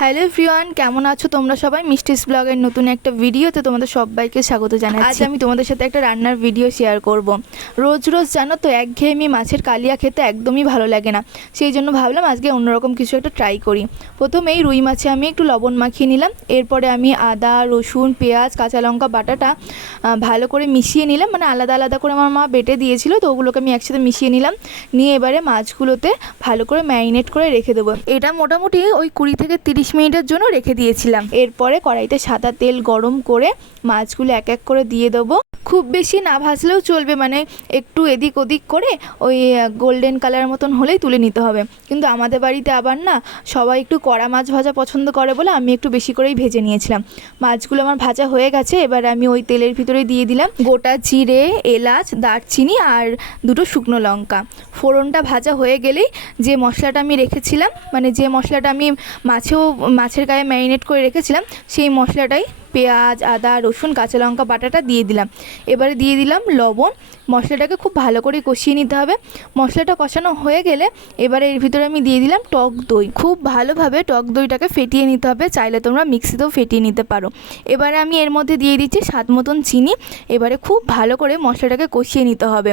Hello everyone, কেমন আছো তোমরা সবাই? মিষ্টিস ব্লগের নতুন একটা ভিডিওতে তোমাদের সবাইকে স্বাগত জানাচ্ছি। আজ আমি তোমাদের সাথে একটা রান্নার ভিডিও শেয়ার করব। রোজ রোজ জানো তো একঘেয়েমি মাছের কালিয়া খেতে একদমই ভালো লাগে না, সেই জন্য ভাবলাম আজকে অন্যরকম কিছু একটা ট্রাই করি। প্রথমেই রুই মাছে আমি একটু লবণ মাখিয়ে নিলাম, এরপরে আমি আদা রসুন পেঁয়াজ কাঁচা লঙ্কা বাটাটা ভালো করে মিশিয়ে নিলাম, মানে আলাদা আলাদা করে আমার মা বেটে দিয়েছিল, তো ওগুলোকে আমি একসাথে মিশিয়ে নিলাম। নিয়ে এবারে মাছগুলোতে ভালো করে ম্যারিনেট করে রেখে দেবো। এটা মোটামুটি ওই 20 থেকে 30 মিনিটের জন্য রেখে দিয়েছিলাম। এরপরে কড়াইতে সাদা তেল গরম করে মাছগুলো এক এক করে দিয়ে দেবো। খুব বেশি না ভাজলেও চলবে, মানে একটু এদিক ওদিক করে ওই গোল্ডেন কালার মতন হলেই তুলে নিতে হবে। কিন্তু আমাদের বাড়িতে আবার না সবাই একটু কড়া মাছ ভাজা পছন্দ করে বলে আমি একটু বেশি করেই ভেজে নিয়েছিলাম। মাছগুলো আমার ভাজা হয়ে গেছে, এবার আমি ওই তেলের ভিতরে দিয়ে দিলাম গোটা জিরে, এলাচ, দারচিনি আর দুটো শুকনো লঙ্কা। ফোড়নটা ভাজা হয়ে গেলেই যে মশলাটা আমি রেখেছিলাম, মানে যে মশলাটা আমি মাছের গায়ে ম্যারিনেট করে রেখেছিলাম, সেই মশলাটাই পেঁয়াজ আদা রসুন কাঁচা লঙ্কা বাটাটা দিয়ে দিলাম। এবারে দিয়ে দিলাম লবণ। মশলাটাকে খুব ভালো করে কষিয়ে নিতে হবে। মশলাটা কষানো হয়ে গেলে এবারে এর ভিতরে আমি দিয়ে দিলাম টক দই। খুব ভালোভাবে টক দইটাকে ফেটিয়ে নিতে হবে, চাইলে তোমরা মিক্সিতেও ফেটিয়ে নিতে পারো। এবারে আমি এর মধ্যে দিয়ে দিচ্ছি স্বাদ মতন চিনি। এবারে খুব ভালো করে মশলাটাকে কষিয়ে নিতে হবে।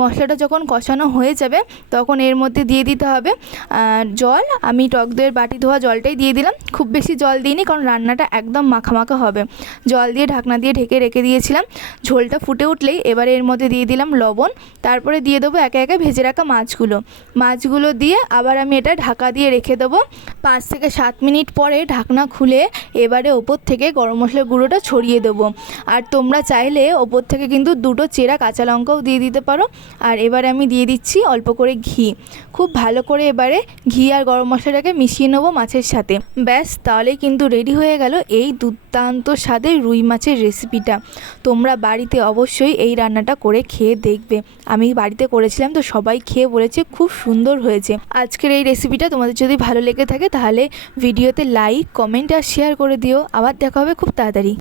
মশলাটা যখন কষানো হয়ে যাবে তখন এর মধ্যে দিয়ে দিতে হবে জল। আমি টক দইয়ের বাটি ধোয়া জলটাই দিয়ে দিলাম, খুব বেশি জল দিইনি কারণ রান্নাটা একদম মাখা হবে। জল দিয়ে ঢাকনা দিয়ে ঢেকে রেখে দিয়েছিলাম। ঝোলটা ফুটে উঠলেই এবারে এর মধ্যে দিয়ে দিলাম লবণ। তারপরে দিয়ে দেবো একে একে ভেজে রাখা মাছগুলো দিয়ে আবার আমি এটা ঢাকা দিয়ে রেখে দেবো। 5 থেকে 7 মিনিট পরে ঢাকনা খুলে এবারে ওপর থেকে গরম মশলার গুঁড়োটা ছড়িয়ে দেবো। আর তোমরা চাইলে ওপর থেকে কিন্তু 2টো চেরা কাঁচা লঙ্কাও দিয়ে দিতে পারো। আর এবারে আমি দিয়ে দিচ্ছি অল্প করে ঘি। খুব ভালো করে এবারে ঘি আর গরম মশলাটাকে মিশিয়ে নেবো মাছের সাথে। ব্যাস, তাহলে কিন্তু রেডি হয়ে গেল এই দুর্দান্ত স্বাদের রুই মাছের রেসিপিটা। তোমরা বাড়িতে অবশ্যই এই রান্নাটা করে খেয়ে দেখবে। আমি বাড়িতে করেছিলাম, তো সবাই খেয়ে বলেছে খুব সুন্দর হয়েছে। আজকের এই রেসিপিটা তোমাদের যদি ভালো লেগে থাকে তাহলে ভিডিওতে লাইক কমেন্ট আর শেয়ার করে দিও। আবার দেখা হবে খুব তাড়াতাড়ি।